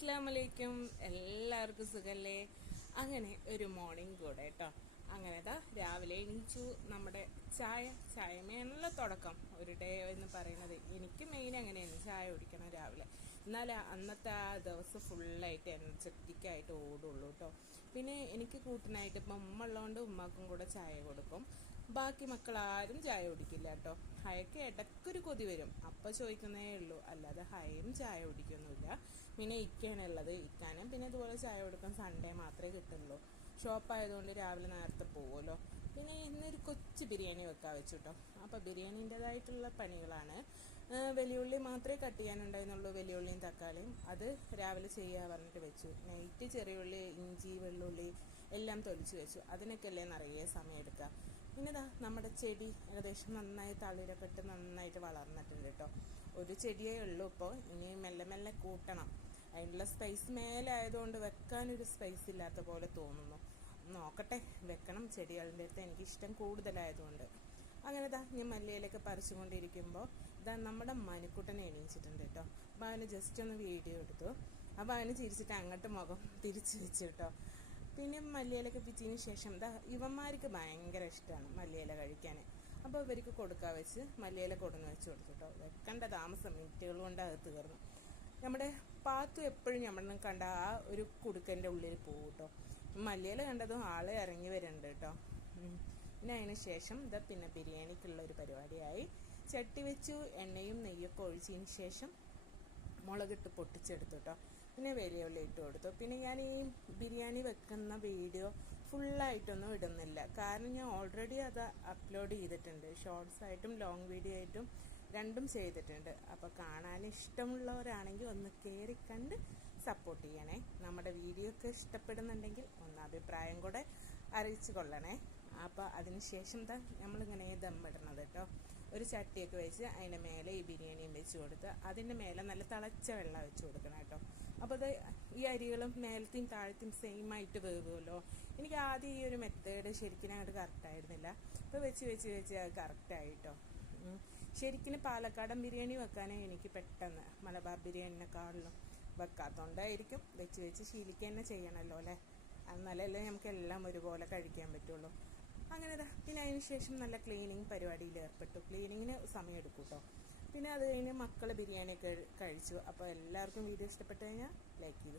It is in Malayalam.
അസ്സാം വലൈക്കും എല്ലാവർക്കും സുഖല്ലേ? അങ്ങനെ ഒരു മോർണിംഗ് കൂടെ കേട്ടോ അങ്ങനെ ദാ രാവിലെ എണീച്ചു. നമ്മുടെ ചായ ചായമേനുള്ള തുടക്കം. ഒരു ഡേ എന്ന് പറയുന്നത് എനിക്ക് മെയിൻ അങ്ങനെയാണ് ചായ കുടിക്കണം രാവിലെ. എന്നാൽ അന്നത്തെ ആ ദിവസം ഫുള്ളായിട്ട് എനർജറ്റിക്കായിട്ട് ഓടുള്ളൂ കേട്ടോ പിന്നെ എനിക്ക് കൂട്ടിനായിട്ട് ഇപ്പം ഉമ്മ ഉള്ളതുകൊണ്ട് ഉമ്മാക്കും കൂടെ ചായ കൊടുക്കും. ബാക്കി മക്കൾ ആരും ചായ കുടിക്കില്ല കേട്ടോ ഹയക്ക് ഇടയ്ക്കൊരു കൊതി വരും. അപ്പം ചോദിക്കുന്നേ ഉള്ളൂ. അല്ലാതെ ഹയം ചായ കുടിക്കൊന്നുമില്ല. പിന്നെ ഇക്കയാണ് ഉള്ളത്. ഇക്കാനും പിന്നെ ഇതുപോലെ ചായ കൊടുക്കാൻ സൺഡേ മാത്രമേ കിട്ടുള്ളൂ. ഷോപ്പായതുകൊണ്ട് രാവിലെ നേരത്തെ പോകുമല്ലോ പിന്നെ ഇന്നൊരു കൊച്ചു ബിരിയാണി വെക്കാൻ വെച്ചു കേട്ടോ അപ്പോൾ ബിരിയാണീന്റെതായിട്ടുള്ള പണികളാണ്. വലിയുള്ളി മാത്രമേ കട്ട് ചെയ്യാനുണ്ടായിരുന്നുള്ളൂ. വലിയുള്ളിയും തക്കാളിയും. അത് രാവിലെ ചെയ്യുക പറഞ്ഞിട്ട് വെച്ചു. നൈറ്റ് ചെറിയുള്ളി ഇഞ്ചി വെള്ളുള്ളി എല്ലാം തൊലിച്ച് വെച്ചു. അതിനൊക്കെ അല്ലേ നിറയെ സമയമെടുക്കുക പിന്നെ ദാ നമ്മുടെ ചെടി ഏകദേശം നന്നായി തളിരപ്പെട്ട് നന്നായിട്ട് വളർന്നിട്ടുണ്ട് കേട്ടോ ഒരു ചെടിയേ ഉള്ളൂ ഇപ്പോൾ ഇനി മെല്ലെ മെല്ലെ കൂട്ടണം. അതിനുള്ള സ്പേസ് മേലെ ആയതുകൊണ്ട് വെക്കാനൊരു സ്പേസ് ഇല്ലാത്ത പോലെ തോന്നുന്നു. നോക്കട്ടെ വെക്കണം. ചെടികളുടെ അടുത്ത് എനിക്ക് ഇഷ്ടം കൂടുതലായതുകൊണ്ട്. അങ്ങനെ ഇതാ ഞാൻ മല്ലിയിലൊക്കെ പറിച്ചുകൊണ്ടിരിക്കുമ്പോൾ ഇതാ നമ്മുടെ മനുക്കുട്ടനെ എണീച്ചിട്ടുണ്ട് കേട്ടോ. അപ്പോൾ അവന് ജസ്റ്റ് ഒന്ന് വീഡിയോ എടുത്തു. അപ്പോൾ അവന് ചിരിച്ചിട്ട് അങ്ങോട്ട് മുഖം തിരിച്ചു വെച്ചു കേട്ടോ. പിന്നെ മല്ലിയിലൊക്കെ പിച്ചതിന് ശേഷം ഇതാ ഇവന്മാർക്ക് ഭയങ്കര ഇഷ്ടമാണ് മല്ലിയില കഴിക്കാൻ അപ്പോൾ ഇവർക്ക് കൊടുക്കാൻ വെച്ച് മല്ലിയില കൊടുന്ന് വെച്ച് കൊടുത്തു കേട്ടോ. വെക്കേണ്ട താമസം മിനിറ്റുകൾ കൊണ്ട് അത് തീർന്നു. നമ്മുടെ പാത്തു എപ്പോഴും നമ്മൾ കണ്ട ആ ഒരു കുടുക്കന്റെ ഉള്ളിൽ പോകും കേട്ടോ മല്ലിയില കണ്ടതും ആളെ ഇറങ്ങി വരുന്നുണ്ട് കേട്ടോ പിന്നെ അതിന് ശേഷം ഇതാ പിന്നെ ബിരിയാണിക്കുള്ള ഒരു പരിപാടിയായി. ചട്ടി വെച്ചു എണ്ണയും നെയ്യൊക്കെ ഒഴിച്ചതിന് ശേഷം മുളകിട്ട് പൊട്ടിച്ചെടുത്തു കേട്ടോ പിന്നെ വലിയ ഉള്ളി ഇട്ട് കൊടുത്തു. പിന്നെ ഞാൻ ഈ ബിരിയാണി വെക്കുന്ന വീഡിയോ ഫുള്ളായിട്ടൊന്നും ഇടുന്നില്ല. കാരണം ഞാൻ ഓൾറെഡി അത് അപ്ലോഡ് ചെയ്തിട്ടുണ്ട്. ഷോർട്സ് ആയിട്ടും ലോങ് വീഡിയോ ആയിട്ടും രണ്ടും ചെയ്തിട്ടുണ്ട്. അപ്പോൾ കാണാൻ ഇഷ്ടമുള്ളവരാണെങ്കിൽ ഒന്ന് കയറി കണ്ട് സപ്പോർട്ട് ചെയ്യണേ. നമ്മുടെ വീഡിയോ ഒക്കെ ഇഷ്ടപ്പെടുന്നുണ്ടെങ്കിൽ ഒന്ന് അഭിപ്രായം കൂടെ അറിയിച്ചു കൊള്ളണേ. അപ്പോൾ അതിനുശേഷം താ നമ്മളിങ്ങനെ ദമ്മിടണത് കേട്ടോ ഒരു ചട്ടിയൊക്കെ വെച്ച് അതിന്റെ മേലെ ഈ ബിരിയാണിയും വെച്ച് കൊടുത്ത് അതിന്റെ മേലെ നല്ല തിളച്ച വെള്ളം വെച്ച് കൊടുക്കണം കേട്ടോ. അപ്പോൾ അത് ഈ അരികളും മേലത്തെയും താഴത്തെയും സെയിം ആയിട്ട് വേവുമല്ലോ എനിക്ക് ആദ്യം ഈ ഒരു മെത്തേഡ് ശരിക്കും അങ്ങോട്ട് കറക്റ്റായിരുന്നില്ല അപ്പോൾ വെച്ച് വെച്ച് വെച്ച് കറക്റ്റായിട്ടോ ശരിക്കും പാലക്കാടൻ ബിരിയാണി വെക്കാനേ എനിക്ക് പെട്ടെന്ന് മലബാർ ബിരിയാണിനെക്കാളിലും വെക്കാത്തതുകൊണ്ടായിരിക്കും വെച്ച് വെച്ച് ശീലിക്കുക തന്നെ ചെയ്യണമല്ലോ അല്ലേ? എന്നാലല്ലേ നമുക്ക് എല്ലാം ഒരുപോലെ കഴിക്കാൻ പറ്റുള്ളൂ. അങ്ങനെ പിന്നെ അതിന് ശേഷം നല്ല ക്ലീനിങ് പരിപാടിയിൽ ഏർപ്പെട്ടു. ക്ലീനിങ്ങിന് സമയം എടുക്കും കേട്ടോ പിന്നെ അത് കഴിഞ്ഞ് മക്കൾ ബിരിയാണിയൊക്കെ കഴിച്ചു. അപ്പോൾ എല്ലാവർക്കും വീഡിയോ ഇഷ്ടപ്പെട്ട് കഴിഞ്ഞാൽ ലൈക്ക് ചെയ്ത്